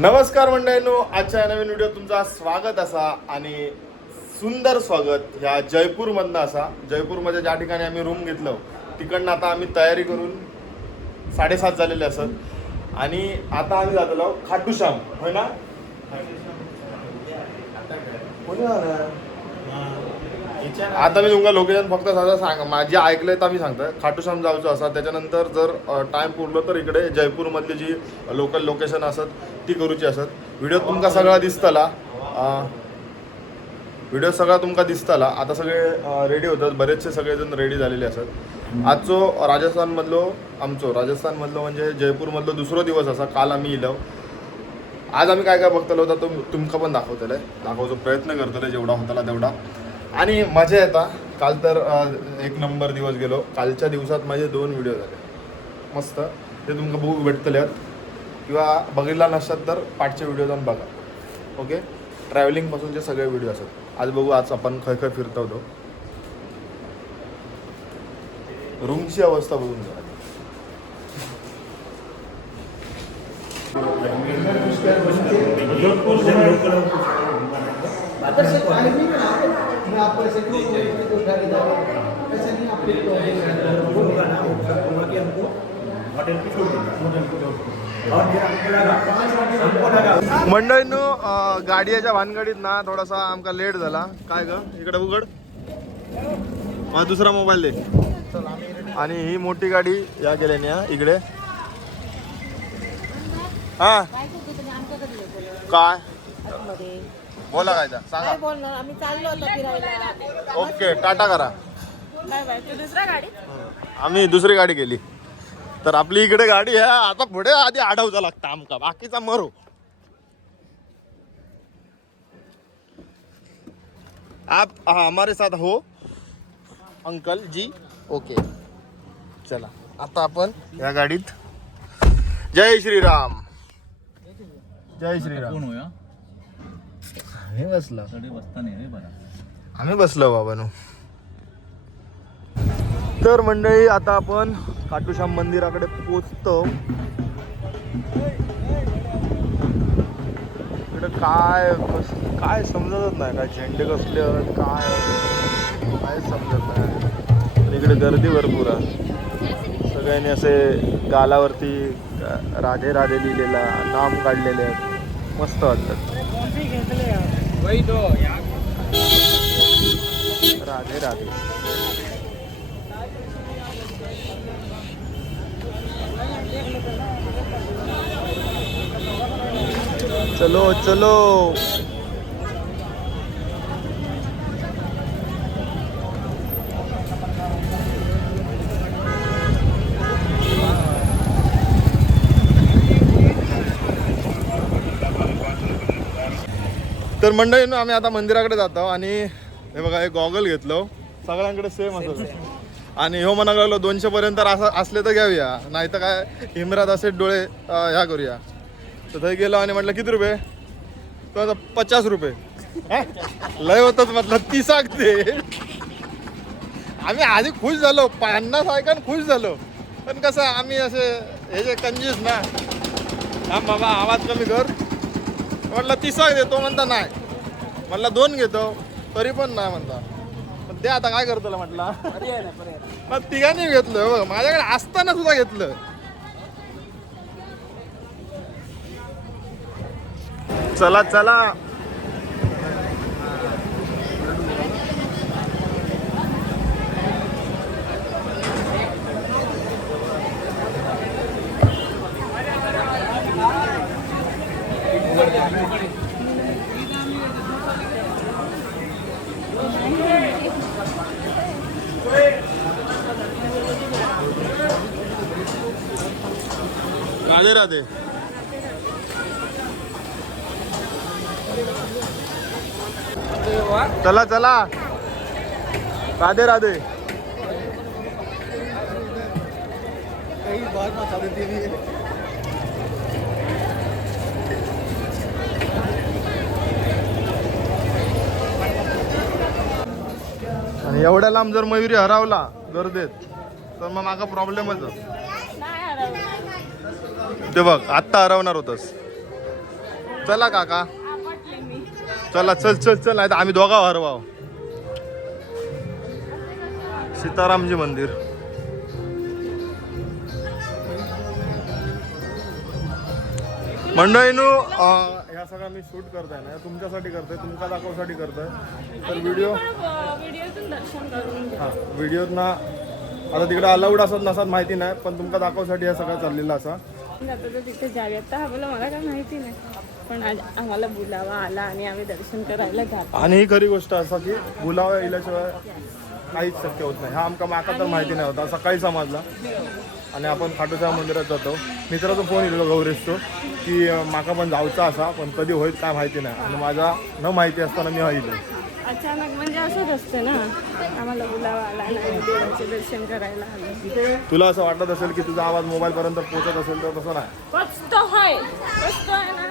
नमस्कार मंडळींनो, आजच्या नवीन व्हिडिओ तुमचा स्वागत असा आणि सुंदर स्वागत ह्या जयपूरमधनं असा. जयपूरमध्ये ज्या ठिकाणी आम्ही रूम घेतलं तिकडनं आता आम्ही तयारी करून 7:30 झालेले असत आणि आता आम्ही जातो खाटू श्याम, होय ना? आता मी तुमका लोकेशन फक्त साधा सांग, माझी ऐकलंय तर मी सांगतोय. खाटू श्याम जाऊचं असा, त्याच्यानंतर जर टाइम पुरलो तर इकडे जयपूरमधली जी लोकल लोकेशन असत ती करूची असत. व्हिडिओ तुमका सगळा दिसतला, व्हिडिओ सगळा तुमका दिसतला. आता सगळे रेडी होतात, बरेचसे सगळेजण रेडी झालेले असत. आजचो राजस्थानमधलो म्हणजे जयपूरमधलो दुसरो दिवस असा. काल आम्ही इलो, आज आम्ही काय काय बघतलो होता तो तुमका पण दाखवतो प्रयत्न करतले जेवढा होताला तेवढा. आणि मजा येता. काल तर एक नंबर दिवस गेलो. कालच्या दिवसात माझे 2 व्हिडिओ झाले मस्त, ते तुमका बघू भेटतले किंवा बघितला नसतात तर पाठचे व्हिडिओ जाऊन बघा. ओके, ट्रॅव्हलिंगपासूनचे सगळे व्हिडिओ असतात. आज बघू आज आपण खय खय फिरतो होतो. रूमची अवस्था बघून घ्या. मंडळींनो, गाडीच्या भानगडीत ना थोडासा आमका लेट झाला. काय ग, इकडे उघड, माझा दुसरा मोबाईल दे. आणि ही मोठी गाडी या गेल्याने इकडे. हा काय बोला, काय सांगा. आम्ही चाललो होतो फिरायला. ओके, टाटा करा. Bye bye. तू दुसऱ्या गाडीत? आम्ही दुसरी गाडी केली. तर आपली इकडे गाडी आहे. आता पुढे आधी आढावचा लागतं आमका, बाकीचा मरो. आप हमारे साथ हो अंकल जी. ओके, चला आता आपण या गाडीत. जय श्रीराम, जय श्रीराम. आम्ही बसलो बाबानो. तर मंडळी, आता आपण खाटू श्याम मंदिराकडे पोचतो. इकडे काय समजतच नाही, काय झेंडे कसले काय समजत नाही. पण इकडे गर्दी भरपूर आहे. सगळ्यांनी असे गालावरती राधे राधे लिहिलेला, नाम काढलेले आहेत. मस्त वाटतात. राधे राधे. चलो चलो. तर मंडळींनो, आम्ही आता मंदिराकडे जातो. आणि हे बघा, हे गॉगल घेतलो. सगळ्यांकडे सेम असं. आणि हो म्हणा लागलो 200 पर्यंत असले तर घेऊया, नाही तर काय हिमरात असे डोळे ह्या करूया. तर थंय गेलो आणि म्हटलं किती रुपये, तर 50 रुपये. लय होतच म्हटलं 30 दे. आम्ही आधी खुश झालो, 50 ऐकून खुश झालो. पण कसं आम्ही असे हे जे कंजूस ना, हा बाबा आवाज कमी कर. म्हटलं 30 देतो, म्हणता नाही. म्हटलं 2 घेतो, तरी पण नाही म्हणता. पण ते आता काय करतो म्हटलं, मग तिघांनी घेतलं. बघ, माझ्याकडे असताना सुद्धा घेतलं. चला चला. राधे राधे. चला चला. राधे राधे. आणि एवढ्या लांब जर मयुरी हरवला गर्दीत तर मग मागा प्रॉब्लेमच. ते बघ आत्ता हरवणार होतस. चला काका आपटले मी. चला चल चल चल नाही तर आम्ही दोघा हरवाव. सीतारामजी मंदिर. मंडळीनो ह्या सगळा मी शूट करताय ना तुमच्यासाठी करतोय तुमका दाखवसाठी करतोय तर व्हिडिओ व्हिडिओतून दर्शन करून घ्या. हा व्हिडिओत ना आता तिकडे अलाउड असत नसत माहिती नाही पण तुमका दाखवसाठी हे सगळं चाललेलं असा. जातो तर तिथे जाऊयात तर बोला मला काय माहिती नाही पण आज आम्हाला बुलावा आला आणि आम्ही दर्शन करायला जातो. आणि ही खरी गोष्ट असा की बोलावा येल्याशिवाय काहीच शक्य होत नाही. हा आमका माका तर माहिती नाही होता सकाळी समजला आणि आपण खाटूश्याम मंदिरात जातो. मित्राचा फोन येतो गौरेशचो की माका पण जाऊचा असा पण कधी होईल काय माहिती नाही आणि माझा न माहिती असताना मी येईल. अचानक म्हणजे असंच असतं ना आम्हाला बुलावा आला आणि आम्ही देवाचे दर्शन करायला आलो. तुला असं वाटत असेल की तुझा आवाज मोबाईल पर्यंत पोहोचत असेल तर तसं नाही. कस्तो आहे ना.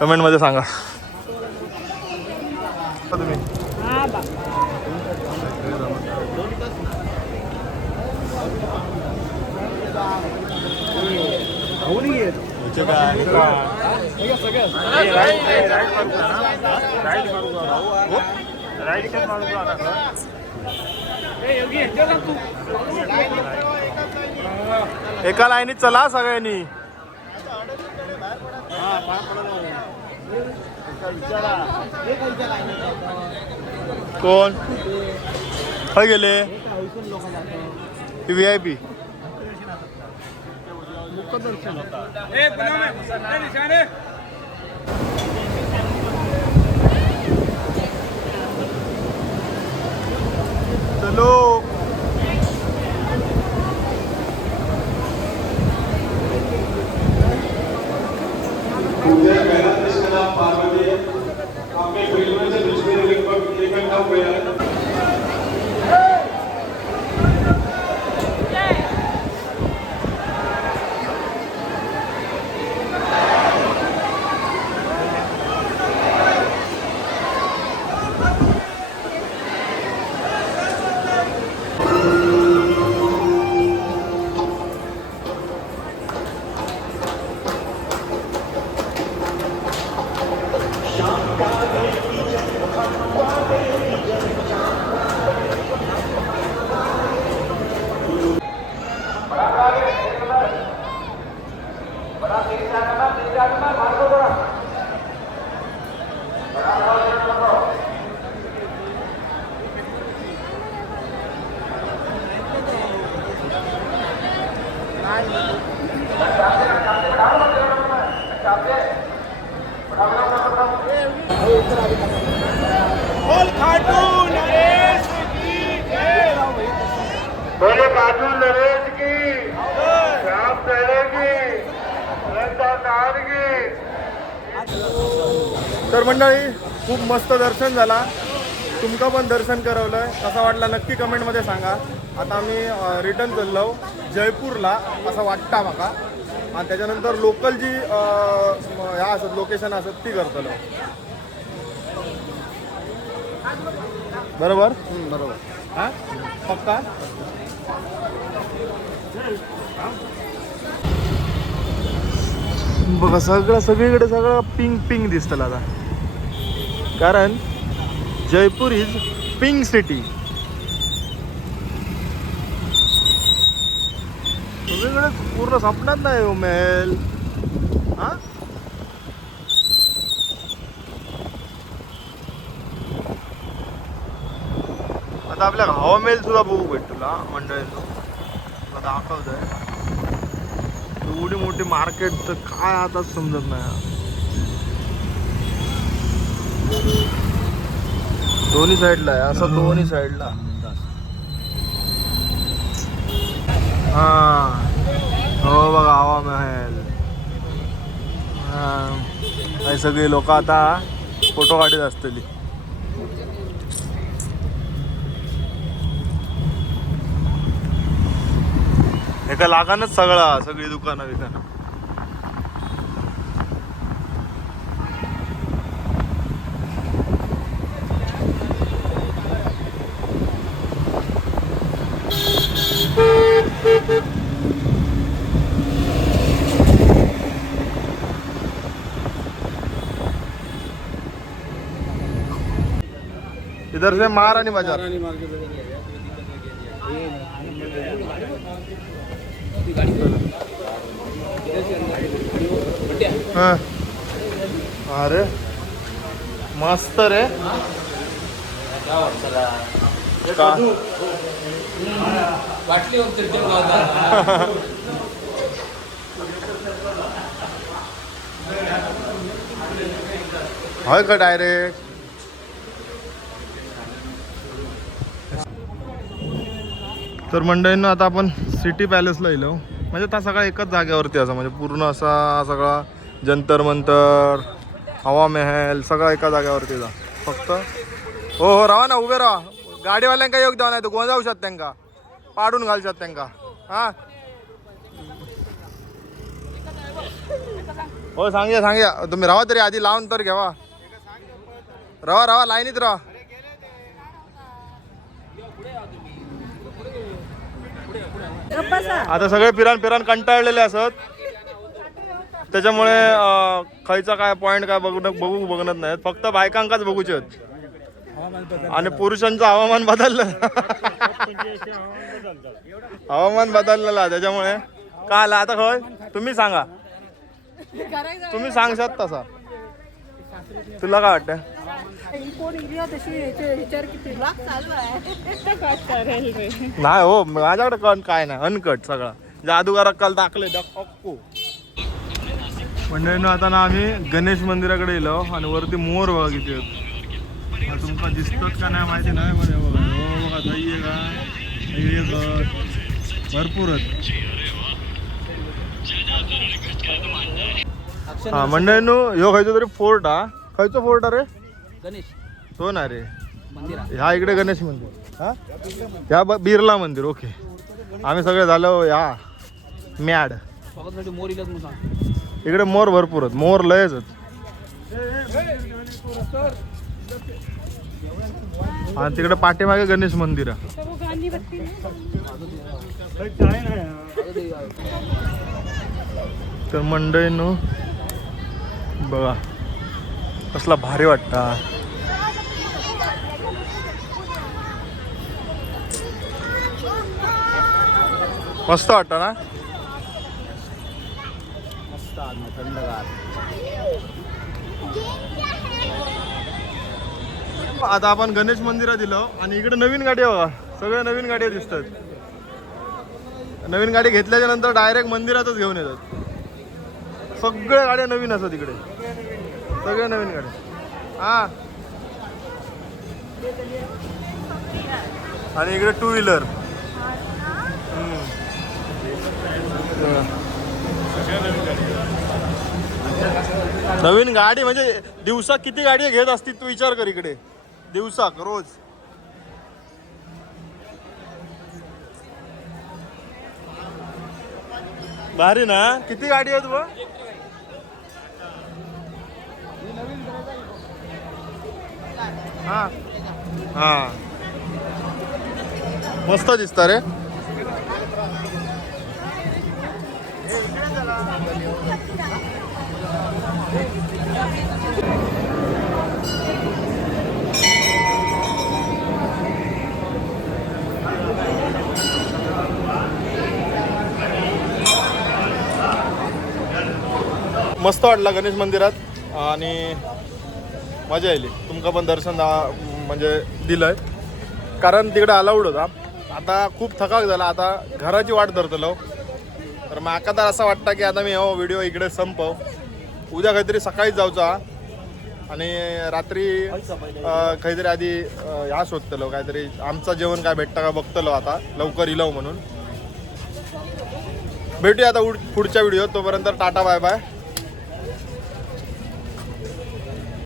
कमेंट मध्ये सांगा तुम्ही. हा बा एका लाईनीत चला सगळ्यांनी. कोण खय गेले VIP चलो. बोले बाजू नरेश की श्याम पहले की तर मंडळी खूप मस्त दर्शन झाला. तुमका पण दर्शन करवलंय कसा वाटला नक्की कमेंटमध्ये सांगा. आता आम्ही रिटर्न चाललो जयपूरला असं वाटतं माका आणि त्याच्यानंतर लोकल जी ह्या असत लोकेशन असत ती करतलो. बरोबर बरोबर. हा पक्का. बघा सगळीकडे सगळं पिंक पिंक दिसतं आता कारण जयपूर इज पिंक सिटी. सगळीकडे पूर्ण स्वप्नात नाही हो महल. हा आता आपल्या हवा महल सुद्धा बघू भेट तुला मंडळींनो दाखवतोय. एवढी मोठी मार्केट तर काय आता समजत नाही. दोन्ही साईडला आहे असं दोन्ही साईडला. हा हो बघा हवा महल. हा सगळे लोक आता फोटो काढत असतली. एका लागानच सगळी दुकानं बिकानं. इधर से महारानी बाजार. हाँ. अरे मस्त रे. का होय का डायरेक्ट. तर मंडळींना आता आपण सिटी पॅलेसला येलो. म्हणजे त्या सगळा एकच जागेवरती असं म्हणजे पूर्ण असा सगळा जंतर मंतर हवा महल सगळा एका जागेवरती जा. फक्त हो हो राहा ना उभे राहा. गाडीवाल्यांका योग द्या नाही तर कोण जाऊ शकत त्यांका पाडून घालशात त्यांका. हा हो सांग्या तुम्ही राहा तरी आधी लावून तर घ्यावा. राहा लाईनीत राहा. आता सगळे फिरान कंटाळलेले असत त्याच्यामुळे खायचा काय पॉइंट काय बघत नाहीत. फक्त बायकांकाच बघूचे आहेत. आणि पुरुषांचं हवामान बदललं. हवामान बदललेलं त्याच्यामुळे काय आला आता खय तुम्ही सांगा. तुम्ही सांगशात तसा. तुला काय वाटतं. नाही हो माझ्याकडे कण काय नाही अनकट सगळा जादूगारा काल दाखले अक्कू. मंडळीनं आता ना आम्ही गणेश मंदिराकडे गेलो आणि वरती मोर बघा किती आहेत. तुमका दिसतात का नाही माहिती नाही बघा. हो बघा दही आहे का भरपूर आहेत. हा मंडळीनो ह्यो खायचो तरी फोर्ट हा. खायचो फोर्ट अरे गणेश हो ना रे. ह्या इकडे गणेश मंदिर हा ह्या बिर्ला मंदिर. ओके आम्ही सगळे झालो ह्या मॅड. इकडे मोर भरपूर आहेत. मोर लयच आहेत. आणि तिकडे पाठीमागे गणेश मंदिर आहे. तर मंडळींनो बघा कसला भारी वाटता. मस्त वाटतं ना. आता आपण गणेश मंदिरात दिलो आणि इकडे नवीन गाडी बघा. सगळ्या नवीन गाड्या दिसतात. नवीन गाडी घेतल्याच्या नंतर डायरेक्ट मंदिरातच घेऊन येतात. सगळ्या गाड्या नवीन असतात इकडे. सगळ्या नवीन गाड्या हा. आणि इकडे टू व्हीलर. नवीन गाडी म्हणजे दिवसा किती गाडी घेत असतील तू विचार कर. इकडे दिवसा रोज. भारी ना. किती गाडी आहेत बघ. हा हा मस्त दिसता रे. मस्त वाटला गणेश मंदिरात आणि मजा आली. तुमका पण दर्शन म्हणजे दिलंय कारण तिकडे अलाउड होता. आता खूप थकाक झाला. आता घराची वाट धरतलो. तर माका तर असं वाटतं की आता मी हो व्हिडिओ इकडे संपव. उद्या काहीतरी सकाळीच जाऊचा आणि रात्री काहीतरी आधी ह्या शोधतलो काहीतरी आमचं जेवण काय भेटतं का बघतलो. आता लवकर इलो म्हणून. भेटूया आता पुढच्या व्हिडिओ. तोपर्यंत टाटा बाय बाय.